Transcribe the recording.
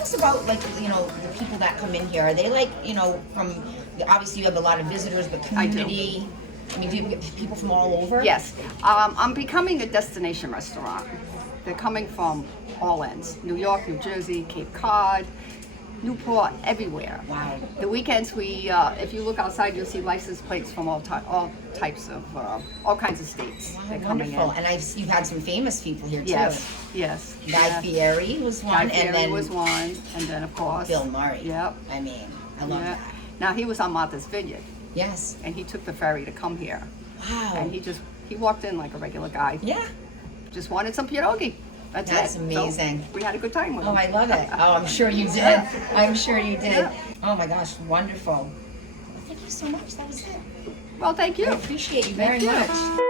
us about, like, you know, the people that come in here. Are they like, you know, from, obviously you have a lot of visitors, but community? I mean, do you get people from all over? Yes. I'm becoming a destination restaurant. They're coming from all ends. New York, New Jersey, Cape Cod, Newport, everywhere. Wow. The weekends, if you look outside, you'll see license plates from all types of, all kinds of states. Wow, They're coming wonderful. in. And you've had some famous people here, too. Yes. Guy Fieri was one, Guy Fieri and then was one, and then of course Bill Murray. Yep. I mean, I love that. Now he was on Martha's Vineyard, Yes. and he took the ferry to come here. Wow. And he walked in like a regular guy. Yeah. Just wanted some pierogi. That's it. Amazing. So we had a good time with him. Oh, I love it. Oh, I'm sure you did. I'm sure you did. Yeah. Oh my gosh, wonderful. Well, thank you so much. That was it. Well, thank you. I appreciate you very Thank you. much.